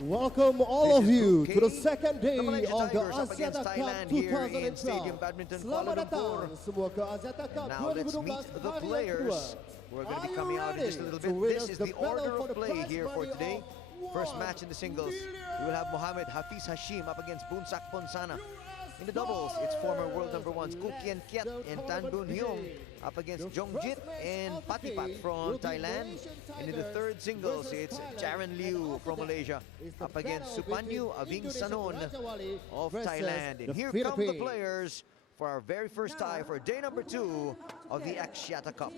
Welcome all of you to the second day The Malaysia of the Tigers up against Axiata Cup Thailand here in 2012. Stadium Badminton Kuala Selamat Lumpur. datang semua ke Axiata Cup And now let's 2012 meet the hari yang players. kedua. We're going to Are be you coming out in just a ready little to bit. witness This is the the order battle for of the play prize here for money today. of First 1 match in the singles, we will have Hafiz Hashim up against Boonsak Ponsana. In the doubles, it's former world number ones Koo Kien Kiat and Tan Boon Hyung up against Jongjit and Patipat from Thailand. And in the third singles, it's Jaron Liu from Malaysia up against Supanyu Aving Sanon of Thailand. And here come the players for our very first tie for day number 2 of the Axiata Cup.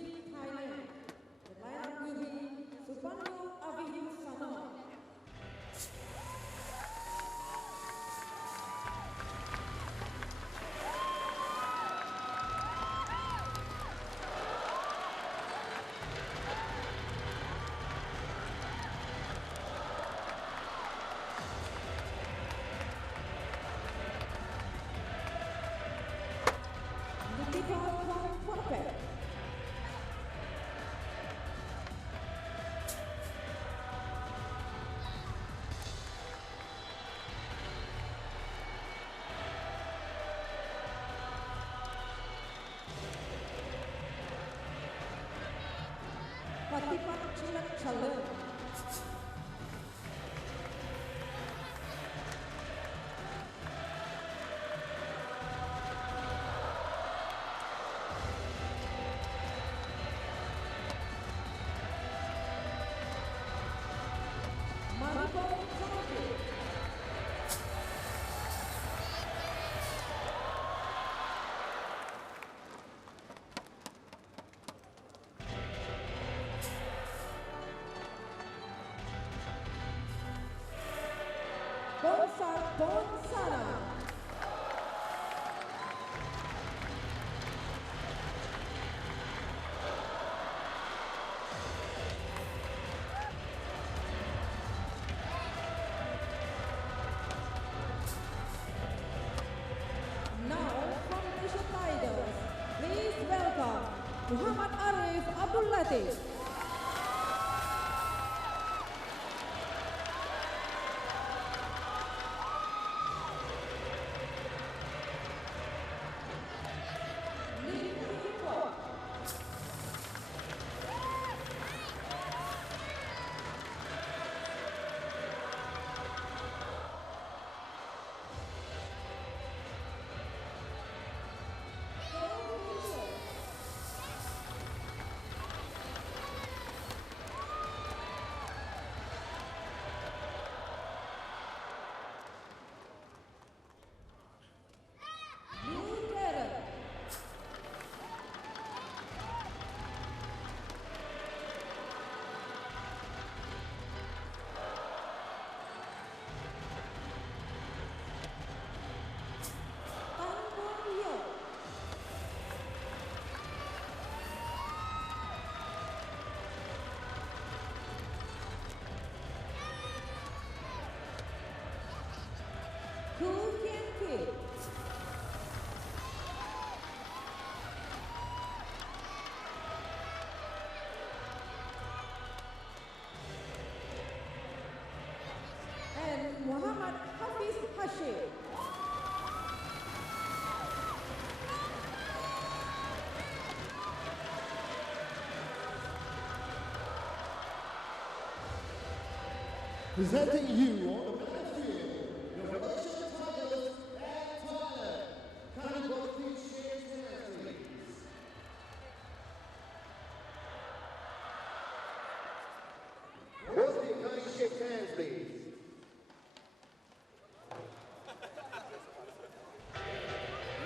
Patipat Chilak Challenge. Boonsak Ponsana. Now from Malaysia Tigers, please welcome Muhammad Arif Abdul Latif. Koo Kien Kiat. And Muhammad Hafiz Hashim. Presenting you on the battlefield, your Malaysia Tigers and Thailand. Can you both please shake hands, please? Both of you, can you shake hands, please?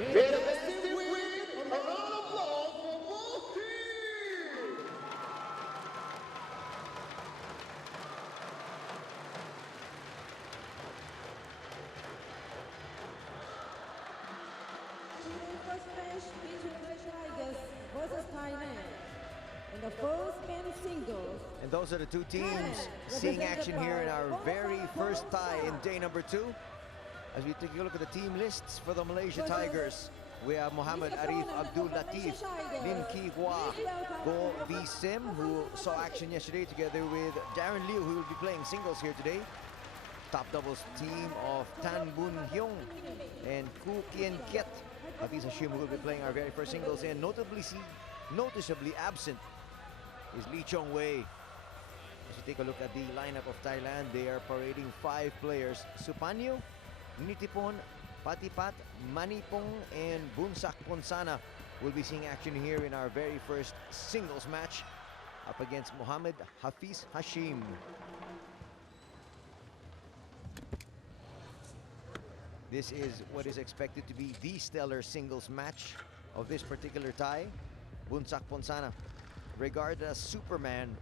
May the best team win. A round of applause for both teams. First match between Malaysia Tigers versus Thailand in the first men's singles. And those are the two teams seeing action here in our very first tie in day number 2. As we take a look at the team lists for the Malaysia Tigers, we have Muhammad Arif Abdul Latif, Lim Ki Hua, Go V Sim, who saw action yesterday together with Jaron Liu, who will be playing singles here today. top doubles team of Tan Boon Hyung and Koo Kien Kiet. Hafiz Hashim will be playing our very first singles, and noticeably absent is Lee Chong Wei. As you take a look at the lineup of Thailand, they are parading 5 players: Supanyo, Nitipon, Patipat, Manipong, and Boonsak Ponsana will be seeing action here in our very first singles match up against Mohamed Hafiz Hashim. This is what is expected to be the stellar singles match of this particular tie. Boonsak Ponsana, regarded as Superman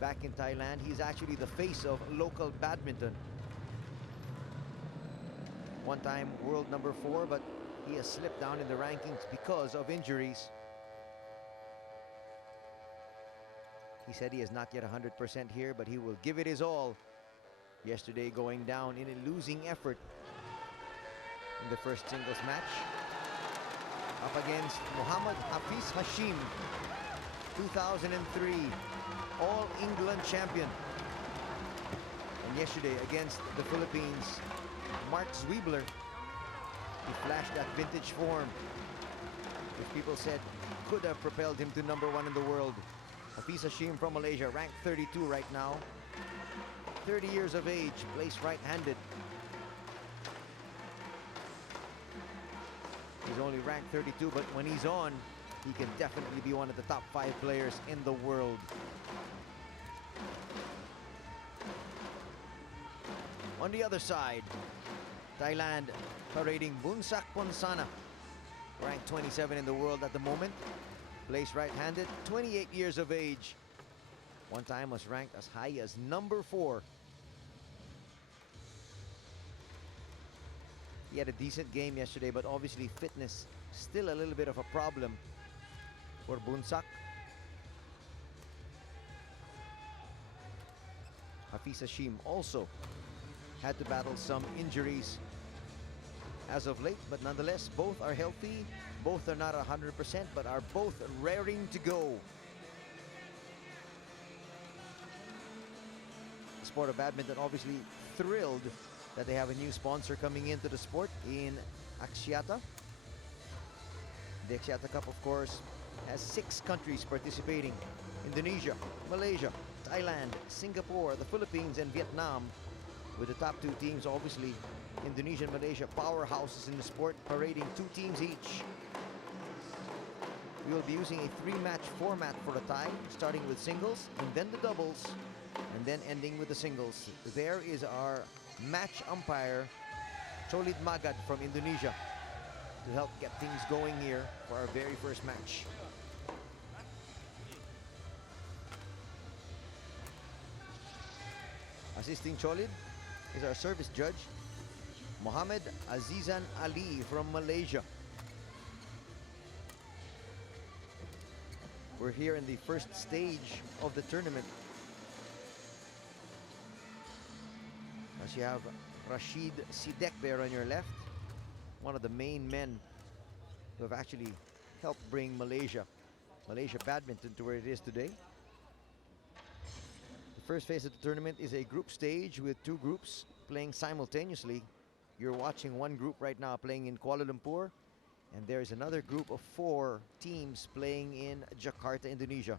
back in Thailand, he's actually the face of local badminton. One-time world number 4, but he has slipped down in the rankings because of injuries. He said he is not yet 100% here, but he will give it his all. Yesterday going down in a losing effort in the first singles match up against Mohamed Hafiz Hashim, 2003 All England champion. And yesterday against the Philippines, Mark Zwiebler, he flashed that vintage form which people said could have propelled him to #1 in the world. Hafiz Hashim from Malaysia, ranked 32 right now. 30 years of age, plays right-handed. He's only ranked 32, but when he's on, he can definitely be one of the top 5 players in the world. On the other side, Thailand parading Boonsak Ponsana, ranked 27 in the world at the moment. Plays right-handed, 28 years of age. One time was ranked as high as #4. He had a decent game yesterday, but obviously fitness still a little bit of a problem for Boonsak. Hafiz Hashim also had to battle some injuries as of late, but nonetheless, both are healthy. Both are not 100%, but are both raring to go. The sport of badminton obviously thrilled that they have a new sponsor coming into the sport in Axiata. The Axiata Cup, of course, has 6 countries participating: Indonesia, Malaysia, Thailand, Singapore, the Philippines, and Vietnam, with the top 2 teams, obviously, Indonesia and Malaysia, powerhouses in the sport, parading 2 teams each. We will be using a 3-match format for the tie, starting with singles, and then the doubles, and then ending with the singles. There is our match umpire, Cholid Magad from Indonesia, to help get things going here for our very first match. Assisting Cholid is our service judge, Mohamed Azizan Ali from Malaysia. We're here in the first stage of the tournament. As you have Rashid Sidek there on your left, one of the main men who have actually helped bring Malaysia badminton to where it is today. The first phase of the tournament is a group stage with 2 groups playing simultaneously. You're watching one group right now playing in Kuala Lumpur, and there's another group of 4 teams playing in Jakarta, Indonesia.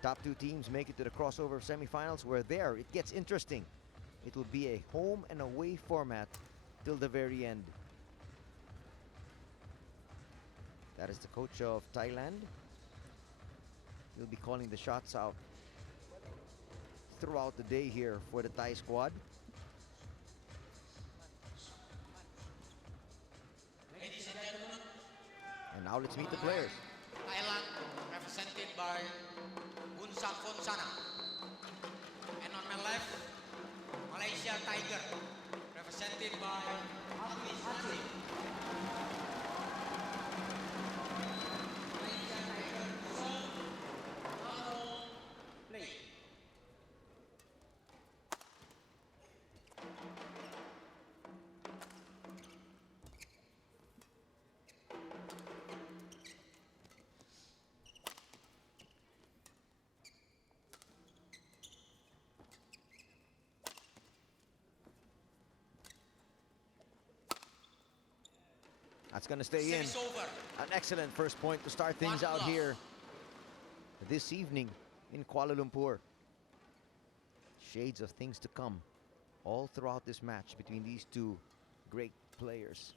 Top 2 teams make it to the crossover semifinals, where there it gets interesting. It will be a home and away format till the very end. That is the coach of Thailand. He'll be calling the shots out throughout the day here for the Thai squad. And now let's meet the players. Thailand, represented by Boonsak Ponsana. And on my left, Malaysia Tiger, represented by Hafiz Hashim. Malaysia Tiger, serve, play. That's going to stay in. Service over. An excellent first point to start things One out love. here this evening in Kuala Lumpur. Shades of things to come all throughout this match between these two great players.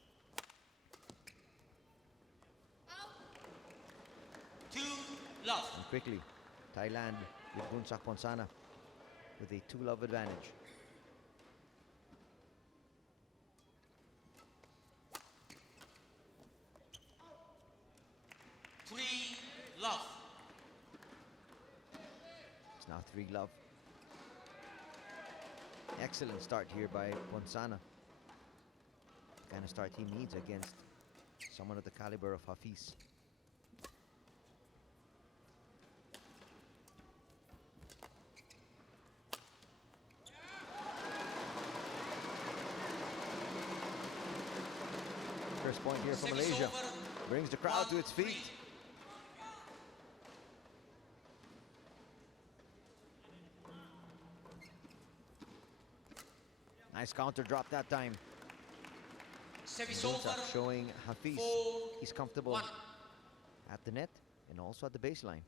2-love. And quickly, Thailand with Boonsak Ponsana with a 2-love advantage. Three-love. It's now 3-love. Excellent start here by Ponsana. The kind of start he needs against someone of the caliber of Hafiz. First point here for Service Malaysia. over. Brings the crowd to its feet. 1-3. Nice counter drop that time. Service over. Boonsak showing Hafiz 4-1. he's comfortable at the net and also at the baseline.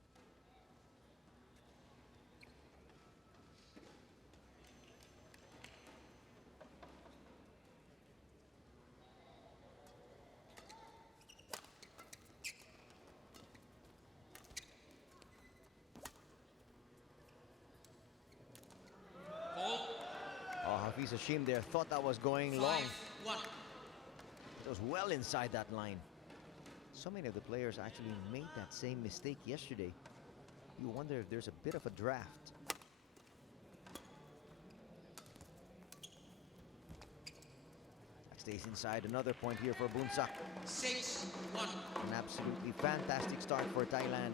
Hold. Oh, Hafiz Hashim there thought that was going long. 5-1. It was well inside that line. So many of the players actually made that same mistake yesterday. You wonder if there's a bit of a draft. That stays inside. Another point here for Boonsak. 6-1. An absolutely fantastic start for Thailand.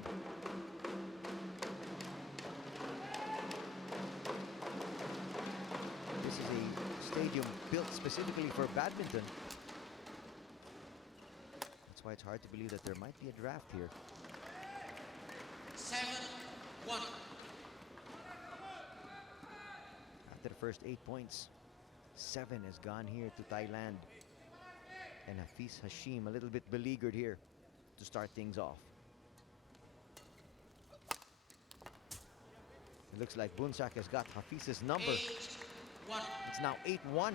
This is a stadium built specifically for badminton. That's why it's hard to believe that there might be a draft here. 7-1. After the first 8 points, 7 has gone here to Thailand. And Hafiz Hashim a little bit beleaguered here to start things off. It looks like Boonsak has got Hafiz's number. 8-1. It's now 8-1.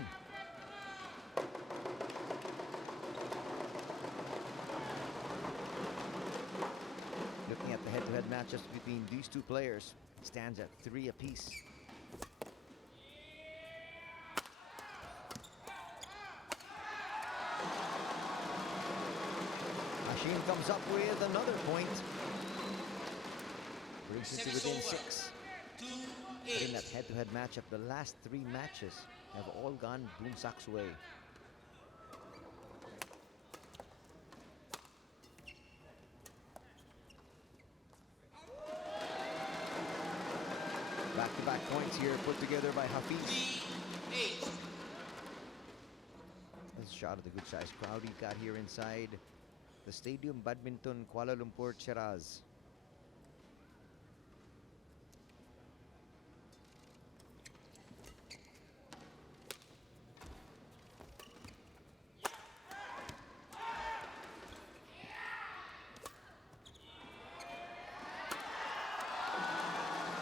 Looking at the head-to-head matchups between these two players, it stands at 3 apiece. Hashim comes up with another point. Brings it to Service within over. 6. But in that 2-8. head-to-head matchup, the last 3 matches have all gone Boonsak's way. Back-to-back points here put together by Hafiz. 3-8. This shot of the good-sized crowd he got here inside the Stadium Badminton Kuala Lumpur Cheras.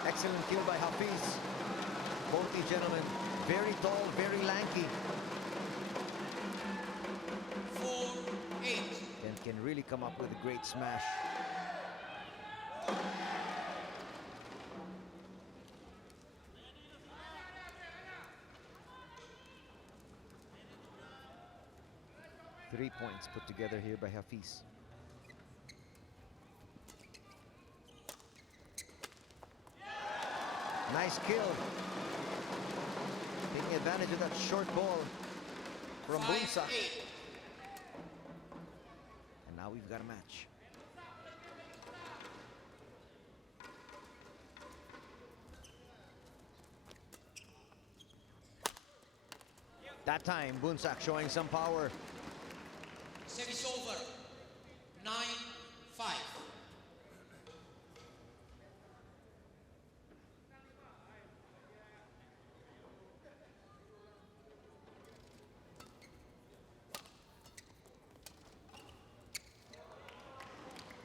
Excellent kill by Hafiz. Both these gentlemen, very tall, very lanky, 4-8. and can really come up with a great smash. Three points put together here by Hafiz. Nice kill. Taking advantage of that short ball from Boonsak. 5-8. And now we've got a match. That time, Boonsak showing some power. Service over. 9-5.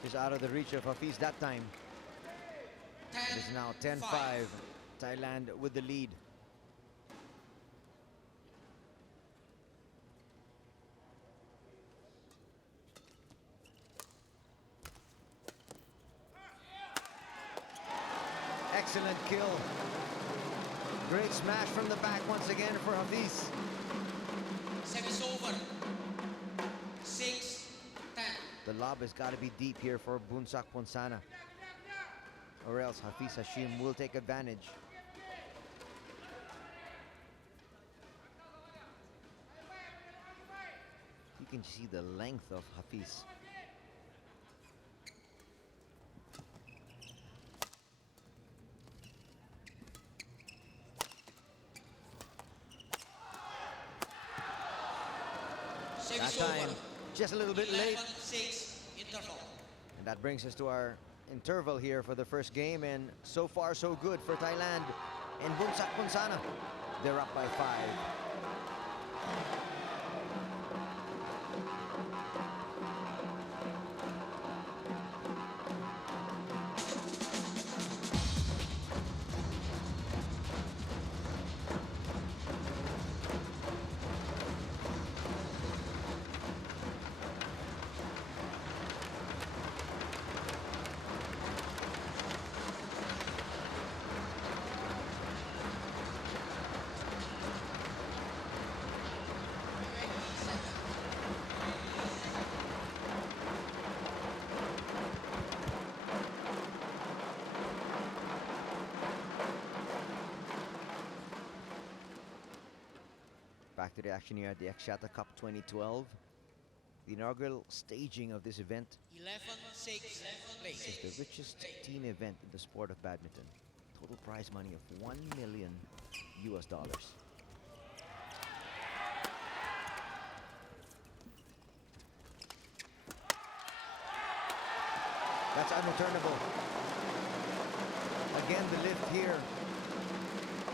is out of the reach of Hafiz that time. 10, It is now 10-5. 5. Thailand with the lead. Excellent kill. Great smash from the back once again for Hafiz. Service over. 6, 10. The lob has got to be deep here for Boonsak Ponsana, or else Hafiz Hashim will take advantage. You can see the length of Hafiz. That Service time, over. just a little bit late. 11-6 interval. And that brings us to our interval here for the first game. And so far, so good for Thailand and Boonsak Ponsana. They're up by 5. Back to the action here at the Axiata Cup 2012. The inaugural staging of this event 11-6 place. is the richest team event in the sport of badminton. Total prize money of $1 million US. That's unreturnable. Again, the lift here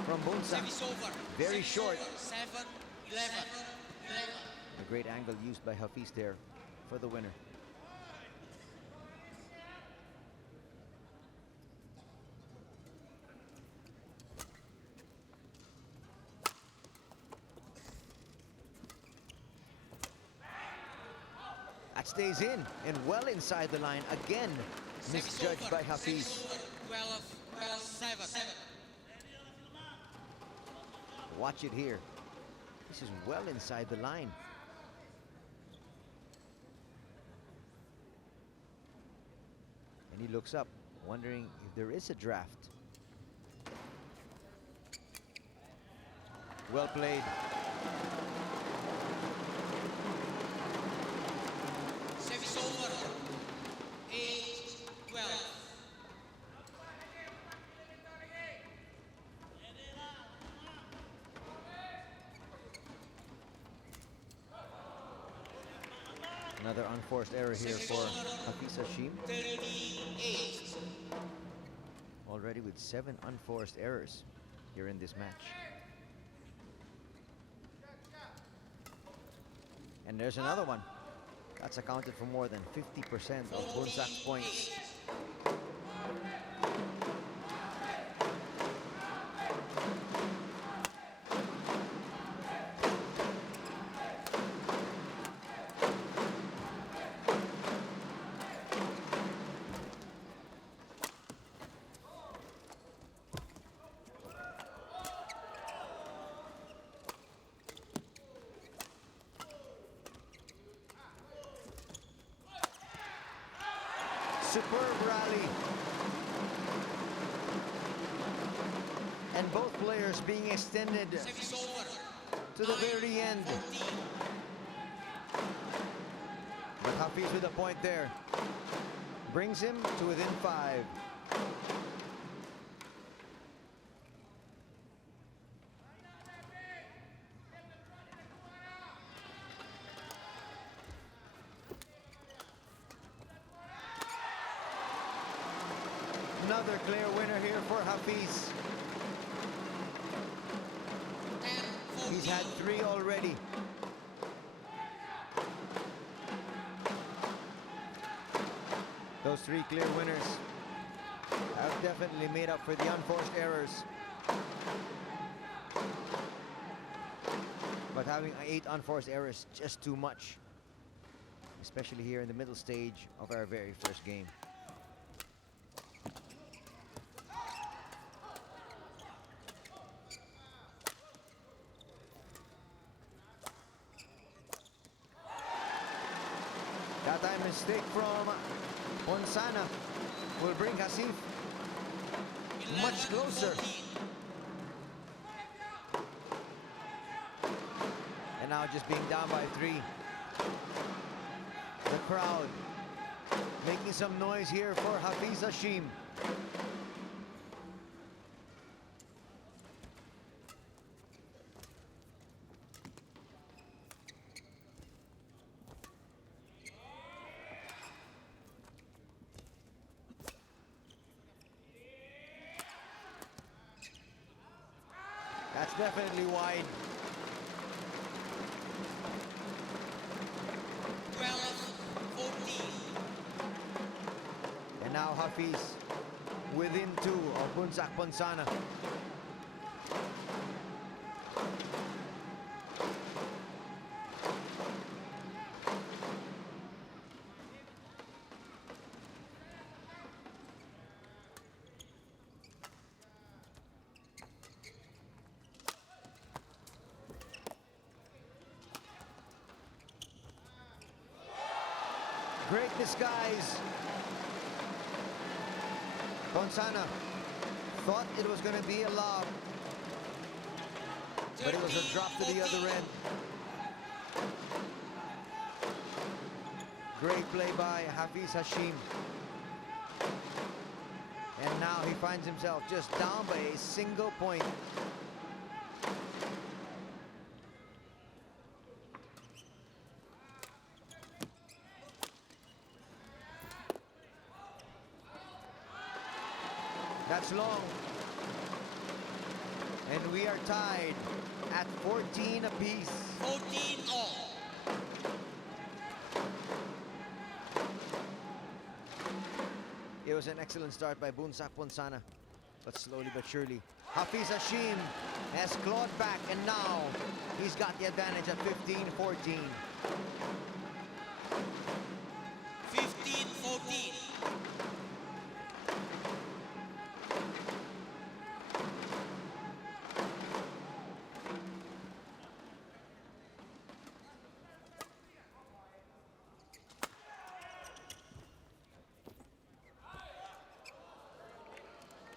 from Boonsak. Service over. Very Service short. over. 7, 11. A great angle used by Hafiz there for the winner. That stays in and well inside the line. Again, misjudged by Hafiz. 12-7. Watch it here. This is well inside the line. And he looks up, wondering if there is a draft. Well played. Service over. 8-12. Another unforced error here for Hafiz Hashim. 38. Already with 7 unforced errors here in this match. And there's another one. That's accounted for more than 50% of Boonsak's points. Superb rally. And both players being extended Service over. to the very end. 14. But Hafiz with a point there. Brings him to within 5. Another clear winner here for Hafiz. 10-14. He's had 3 already. Those those three clear winners have definitely made up for the unforced errors. But having 8 unforced errors is just too much, especially here in the middle stage of our very first game. That time mistake from Ponsana will bring Hasif much closer. And now just being down by 3. The crowd making some noise here for Hafiz Hashim. That's definitely wide. 12-14. And now Hafiz within 2 of Boonsak Ponsana. Great disguise. Ponsana thought it was going to be a lob, but it was a drop to the other end. Great play by Hafiz Hashim. And now he finds himself just down by a single point. That's long. And we are tied at 14 apiece. 14 all. It was an excellent start by Boonsak Ponsana, but slowly but surely, Hafiz Hashim has clawed back, and now he's got the advantage at 15-14. 15-14.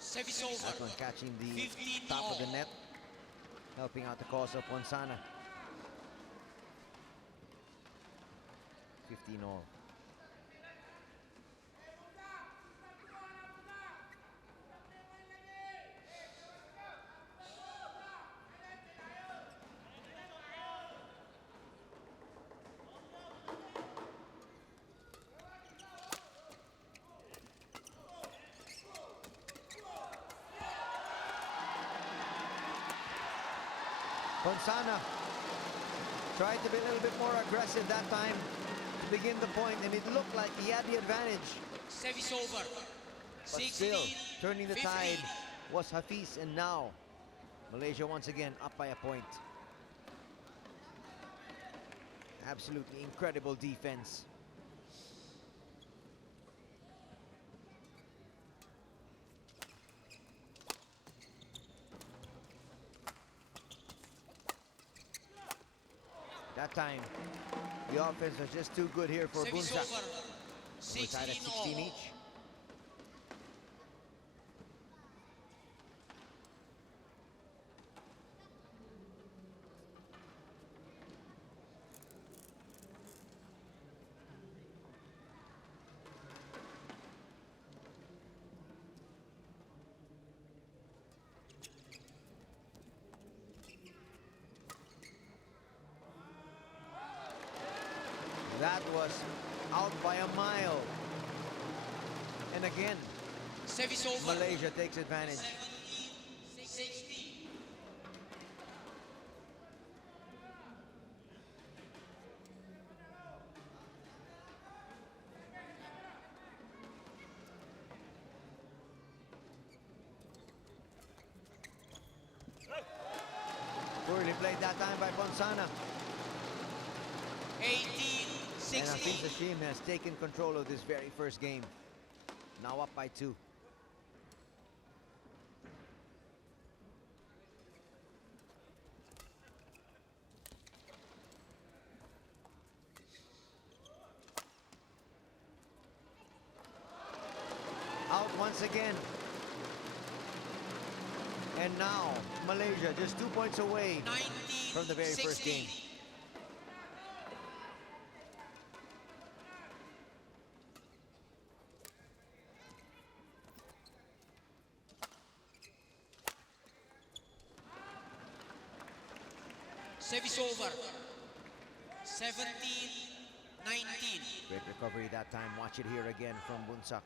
Service over. That one catching the 15 top of the all. net, helping out the cause of Ponsana. 15 all. Ponsana tried to be a little bit more aggressive that time to begin the point, and it looked like he had the advantage. Service over. But 16, still, turning the 15. tide was Hafiz, and now Malaysia once again up by a point. Absolutely incredible defense. That time, the offense was just too good here for Service Boonsak. over. We're tied at 16 16 all. each. That was out by a mile. And again, Service over. Malaysia takes advantage. 17-16. Poorly played that time by Ponsana. 18, And Hafiz 16. Hashim has taken control of this very first game. Now up by 2. Out once again. And now, Malaysia just 2 points away 19, from the very first 16. game. Service over. 17, 19. Great recovery that time. Watch it here again from Boonsak.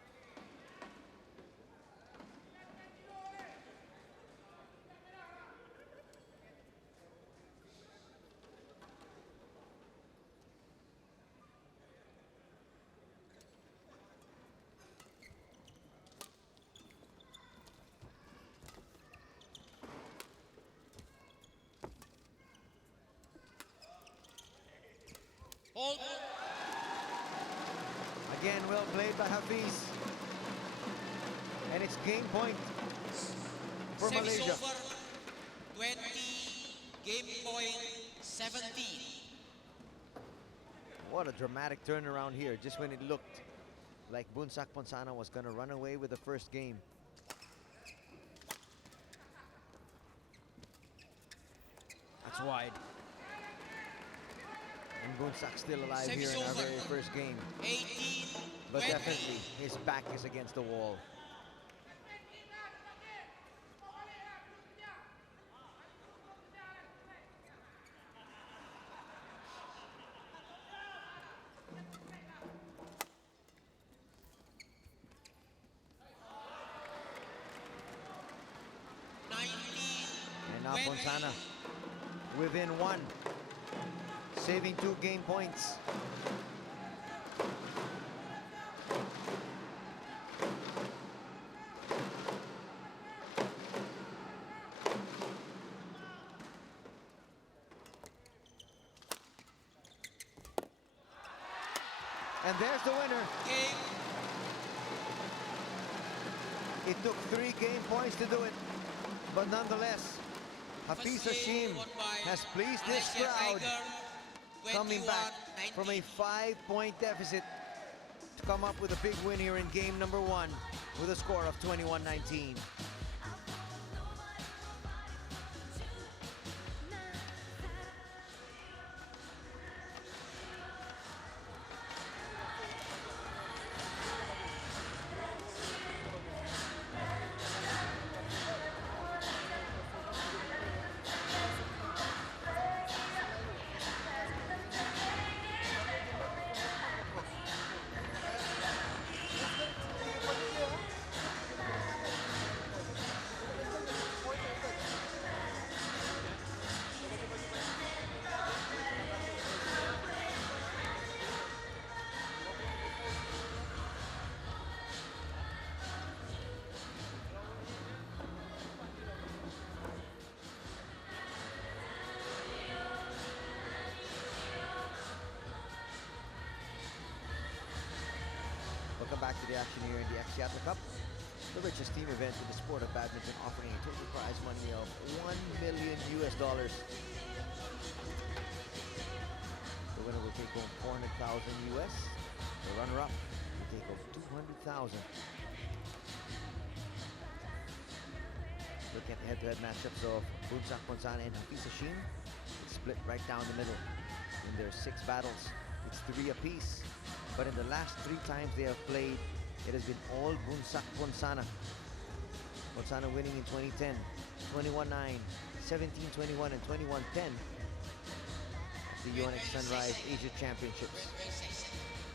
Hold. Again, well played by Hafiz. And it's game point for Service Malaysia. over. 20, game point 17. What a dramatic turnaround here, just when it looked like Boonsak Ponsana was going to run away with the first game. That's wide. And Boonsak still alive here Service in our over. very first game. 18, But 20. definitely, his back is against the wall. And now Ponsana within 1, saving 2 game points. And there's the winner. Game. It took 3 game points to do it, but nonetheless, Hafiz First game Hashim won by has pleased this Malaysia crowd, Tiger, coming back 21-19. from a 5-point deficit to come up with a big win here in game number 1 with a score of 21-19. Welcome back to the action here in the Axiata Cup, the richest team event in the sport of badminton, offering a total prize money of $1 million. The winner will take home $400,000 US. The runner-up will take home $200,000. Look at the head-to-head matchups of Boonsak Ponsana and Hafiz Hashim. It's split right down the middle. In their 6 battles, it's 3 apiece. But in the last 3 times they have played, it has been all Boonsak Ponsana. Ponsana winning in 2010, 21-9, 17-21, and 21-10 at the Yonex Sunrise Asia Championships.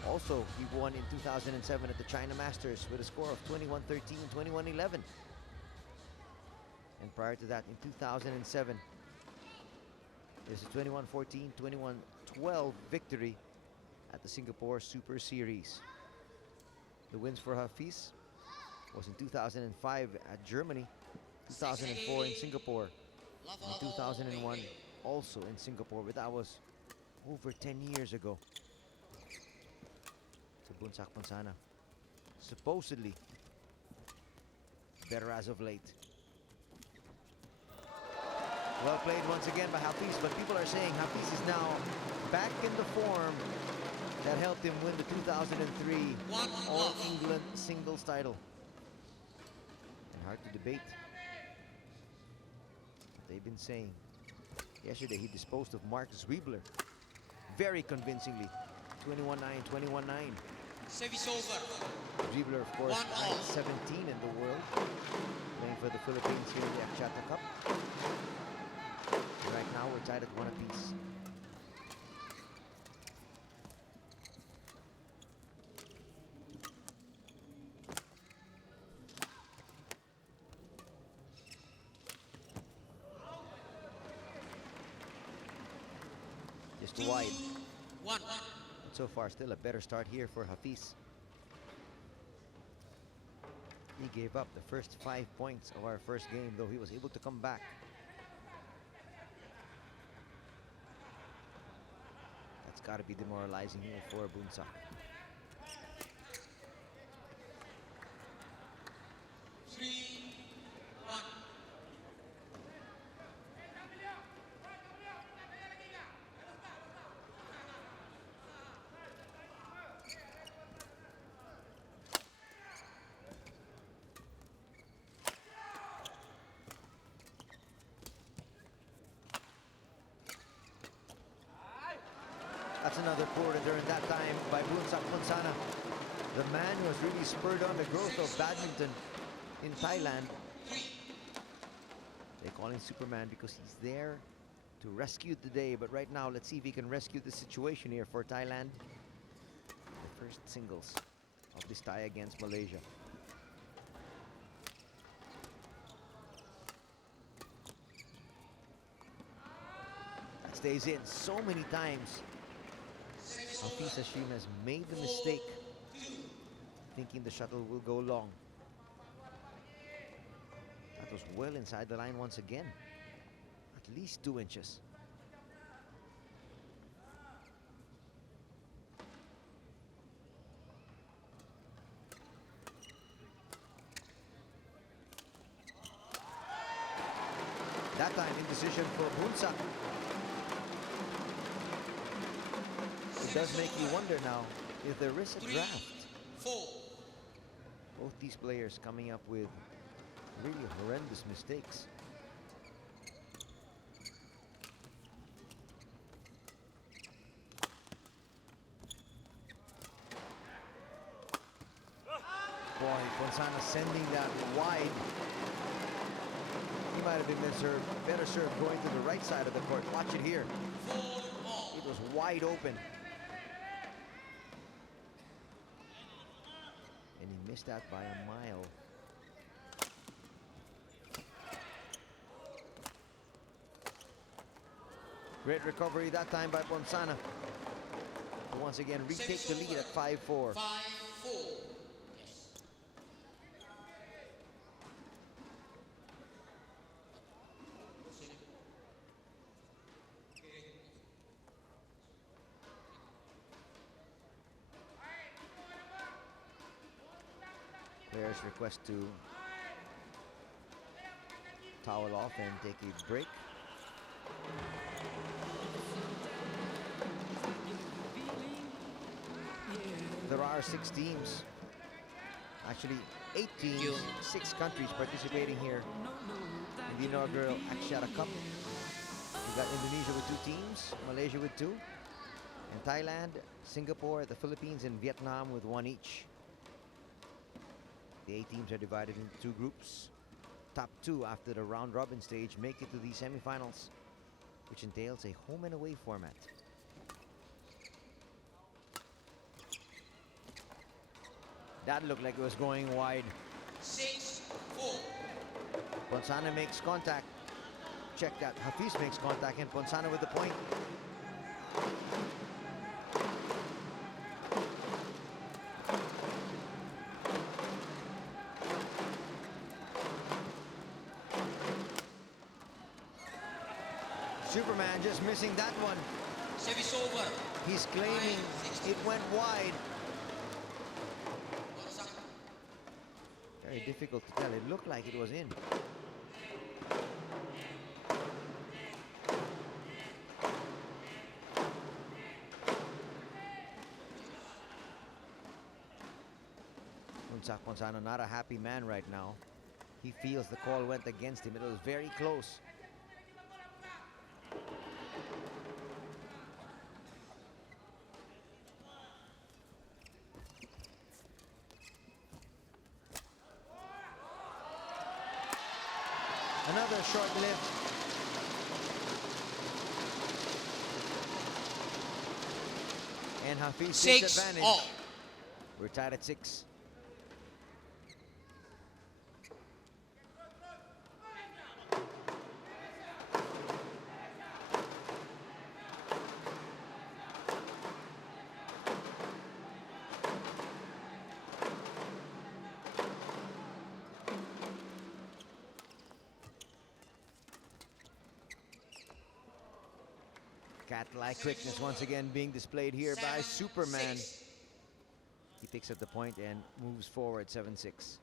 Also, he won in 2007 at the China Masters with a score of 21-13 and 21-11. And prior to that, in 2007, there's a 21-14, 21-12 victory at the Singapore Super Series. The wins for Hafiz was in 2005 at Germany, 2004 in Singapore, and 2001 also in Singapore, but that was over 10 years ago. So Boonsak Ponsana, supposedly better as of late. Well played once again by Hafiz, but people are saying Hafiz is now back in the form that helped him win the 2003 All-England singles title. And hard to debate what they've been saying. Yesterday he disposed of Mark Zwiebler very convincingly. 21-9, 21-9. Service over. Zwiebler, of course, 1-all. ranked 17 in the world, playing for the Philippines here in the Axiata Cup. Right now we're tied at 1 apiece. Just wide. 2-1. But so far, still a better start here for Hafiz. He gave up the first 5 points of our first game, though he was able to come back. That's got to be demoralizing here for Boonsak. That's another quarter during that time by Boonsak Ponsana. The man who has really spurred on the growth of badminton in Thailand. They call him Superman because he's there to rescue the day. But right now, let's see if he can rescue the situation here for Thailand. The first singles of this tie against Malaysia. That stays in so many times. Hafiz Hashim has made the mistake thinking the shuttle will go long. That was well inside the line once again. At least 2 inches. That time indecision for Boonsak. It does make you wonder now if there is a draft. 4. Both these players coming up with really horrendous mistakes. Boy, Ponsana sending that wide. He might have been better served going to the right side of the court. Watch it here. It was wide open. And he missed that by a mile. Great recovery that time by Ponsana. To once again retake the lead at 5-4. 5-4. Players request to towel off and take a break. There are 6 teams, actually 8 teams, 6 countries participating here in the inaugural Axiata Cup. We got Indonesia with 2 teams, Malaysia with 2, and Thailand, Singapore, the Philippines, and Vietnam with 1 each. The 8 teams are divided into 2 groups. Top 2 after the round robin stage make it to the semifinals, which entails a home and away format. That looked like it was going wide. 6-4. Ponsana makes contact. Check that. Hafiz makes contact and Ponsana with the point. Superman man just missing that one. Service over. He's claiming it went wide. Boonsak. Very difficult to tell. It looked like it was in. Boonsak Ponsana not a happy man right now. He feels the call went against him. It was very close. Another short lift. And Hafiz takes 6 advantage. all. We're tied at 6. Cat-like quickness once again being displayed here by Superman. 6. He picks up the point and moves forward 7-6.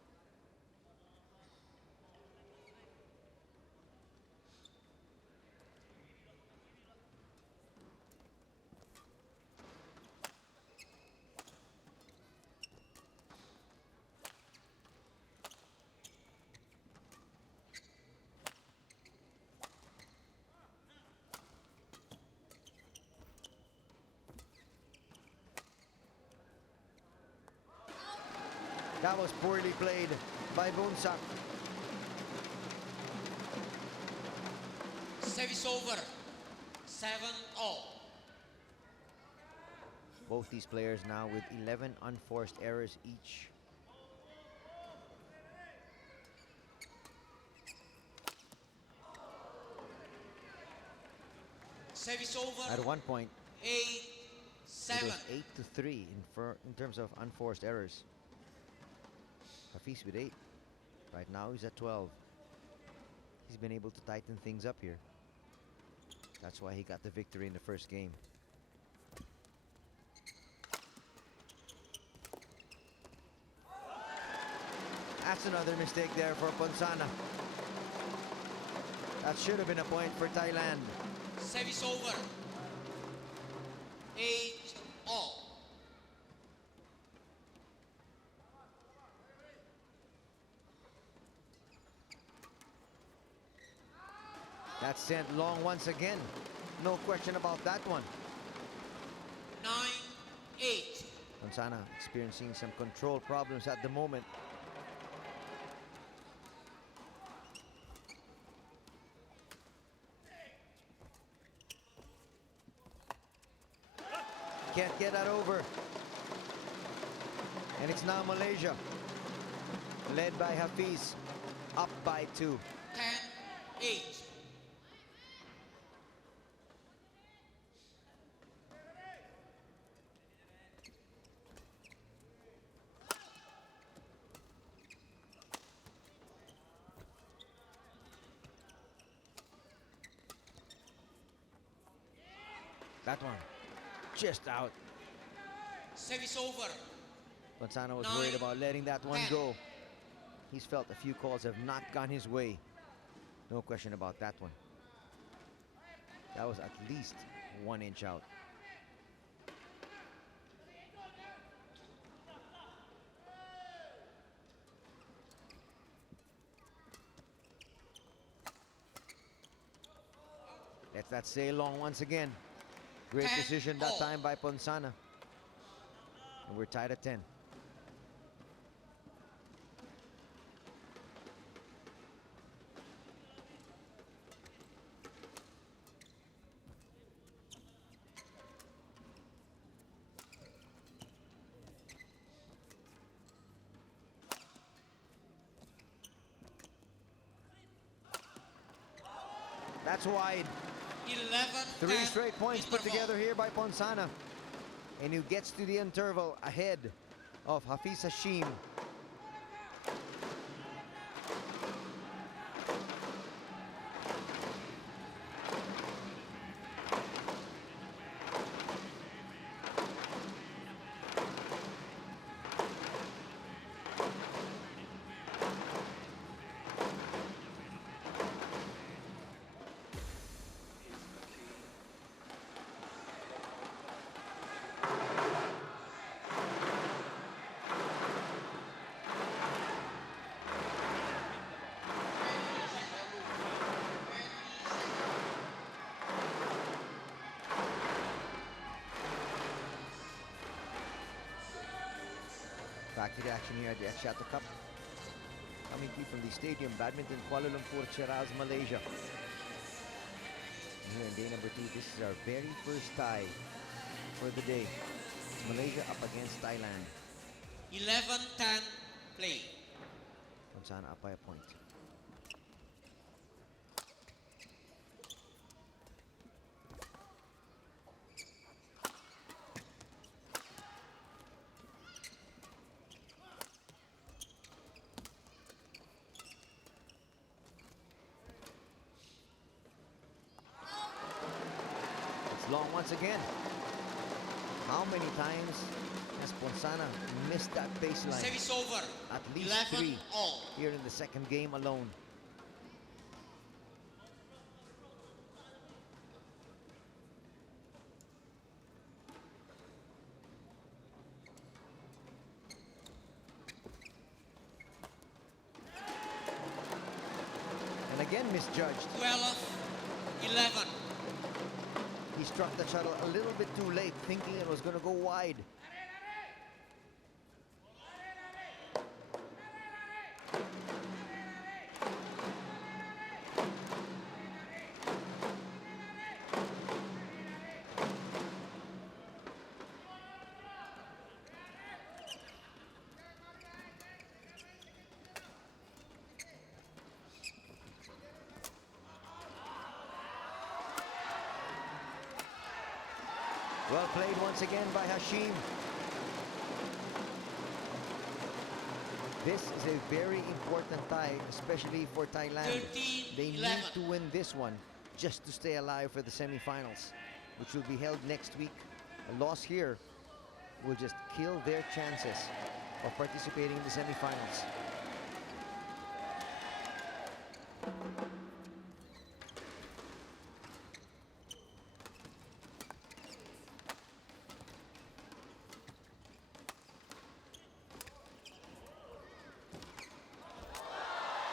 That was poorly played by Boonsak. Service over. 7 all. Both these players now with 11 unforced errors each. Service over. At one point, 8 it 7. was 8-3 in terms of unforced errors. Hafiz with 8. Right now he's at 12. He's been able to tighten things up here. That's why he got the victory in the first game. That's another mistake there for Ponsana. That should have been a point for Thailand. Service over. 8 all. That's sent long once again. No question about that one. 9 8. Ponsana experiencing some control problems at the moment. Can't get that over. And it's now Malaysia, led by Hafiz, up by 2. 10 8. That one, just out. Service over. Ponsana was 9, worried about letting that one 10. go. He's felt a few calls have not gone his way. No question about that one. That was at least 1 inch out. Lets that sail long once again. Great 10 decision that all. time by Ponsana. And we're tied at 10. That's wide. 11 3 10 straight points put interval. together here by Ponsana. And he gets to the interval ahead of Hafiz Hashim. Back to the action here at the Axiata Cup. Coming to you from the stadium, Badminton, Kuala Lumpur, Cheras, Malaysia. Here in day number 2, this is our very first tie for the day. Malaysia up against Thailand. 11-10 play. Ponsana up by a point. It's long once again. How many times has Ponsana missed that baseline? Service over. At least 11 3 all. here in the second game alone. And again misjudged. 12-11. He struck the shuttle a little bit too late, thinking it was going to go wide. Well played once again by Hashim. This is a very important tie, especially for Thailand. 13-11. They need to win this one just to stay alive for the semifinals, which will be held next week. A loss here will just kill their chances of participating in the semifinals.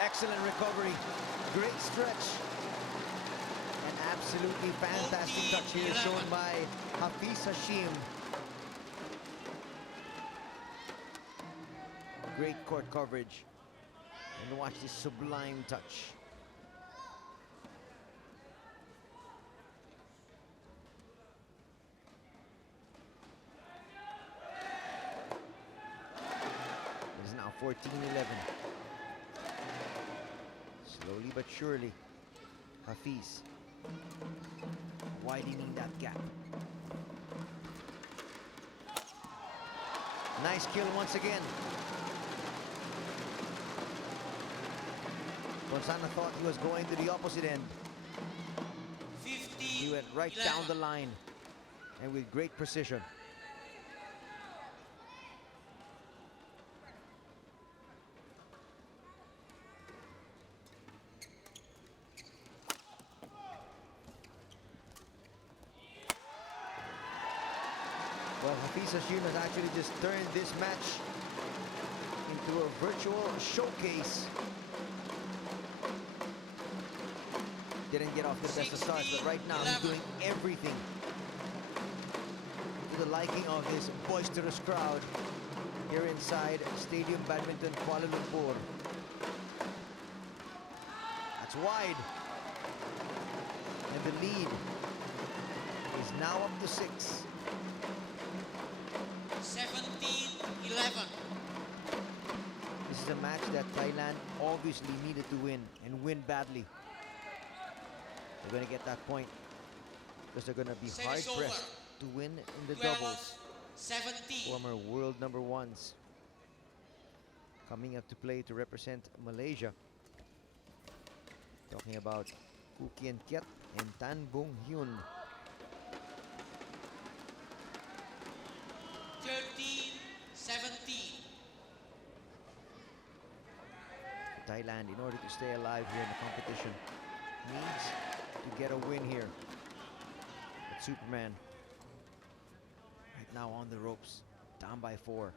Excellent recovery, great stretch. An absolutely fantastic touch here shown by Hafiz Hashim. Great court coverage. And watch this sublime touch. It is now 14-11. Slowly but surely, Hafiz widening that gap. Nice kill once again. Ponsana thought he was going to the opposite end. 15, He went right 11. down the line and with great precision. Well, Hafiz Hashim has actually just turned this match into a virtual showcase. Didn't get off the best of starts, but right now he's doing everything to the liking of this boisterous crowd here inside Stadium Badminton Kuala Lumpur. That's wide. And the lead is now up to 6. 17-11. This is a match that Thailand obviously needed to win, and win badly. They're going to get that point because they're going to be Service hard-pressed over. to win in the doubles. 12-17. Former world number ones coming up to play to represent Malaysia. Talking about Koo Kian Kiat and Tan Bung Hyun. 13-17. Thailand, in order to stay alive here in the competition, needs to get a win here. But Superman right now on the ropes, down by 4.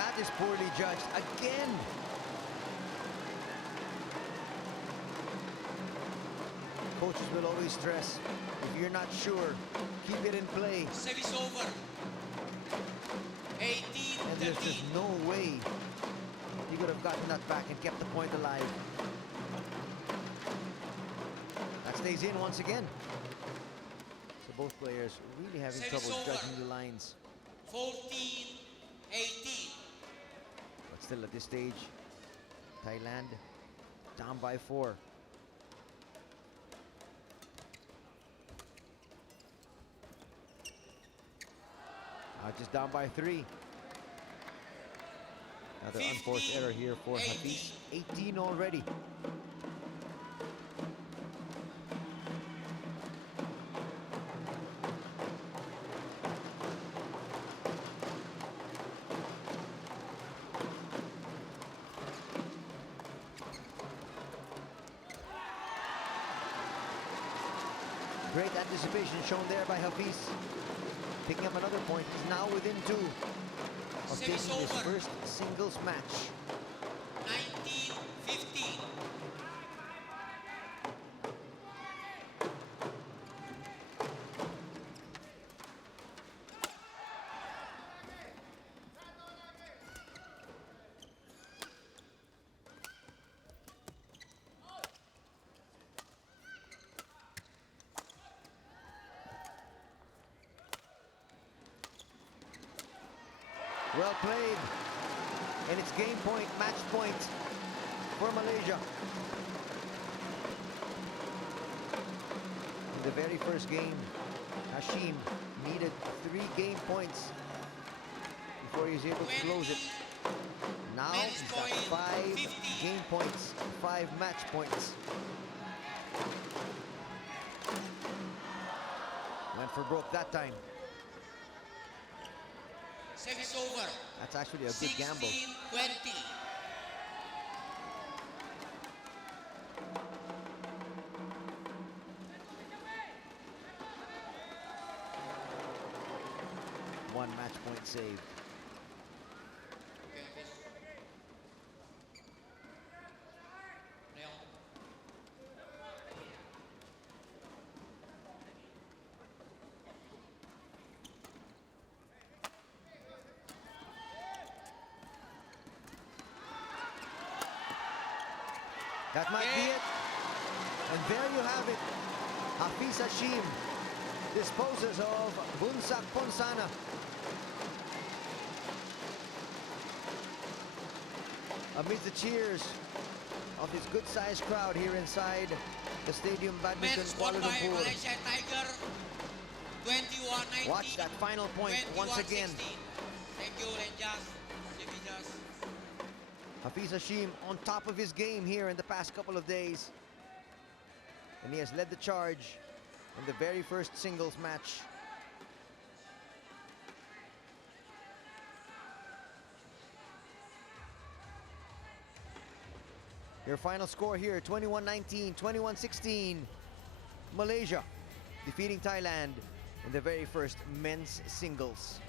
That is poorly judged again. Coaches will always stress, if you're not sure, keep it in play. Service over. 18, And there's 13. just no way he could have gotten that back and kept the point alive. That stays in once again. So both players really having Service trouble over. judging the lines. 14, 18. But still at this stage, Thailand down by 4. Just down by 3. Another 15, unforced error here for 18. Hafiz. 18 already. Great anticipation shown there by Hafiz. Picking up another point. He's now within 2 of taking Service his over. first singles match. 19, 15. Well played. And it's game point, match point for Malaysia. In the very first game, Hashim needed 3 game points before he was able to close it. Now he's got 5 game points, 5 match points. Went for broke that time. Service over. That's actually a good 16, gamble. 20. One match point saved. Okay, boss. Leon. That might be it. And there you have it. Hafiz Hashim disposes of Boonsak Ponsana. Amidst the cheers of this good-sized crowd here inside the Stadium Badminton Match Kuala won by Lumpur. Malaysia Tiger. 21-19. Watch that final point once again. 21-16. Thank you, Lenjas. Jimmy. Hafiz Hashim on top of his game here in the past couple of days. And he has led the charge in the very first singles match. Your final score here, 21-19, 21-16. Malaysia defeating Thailand in the very first men's singles.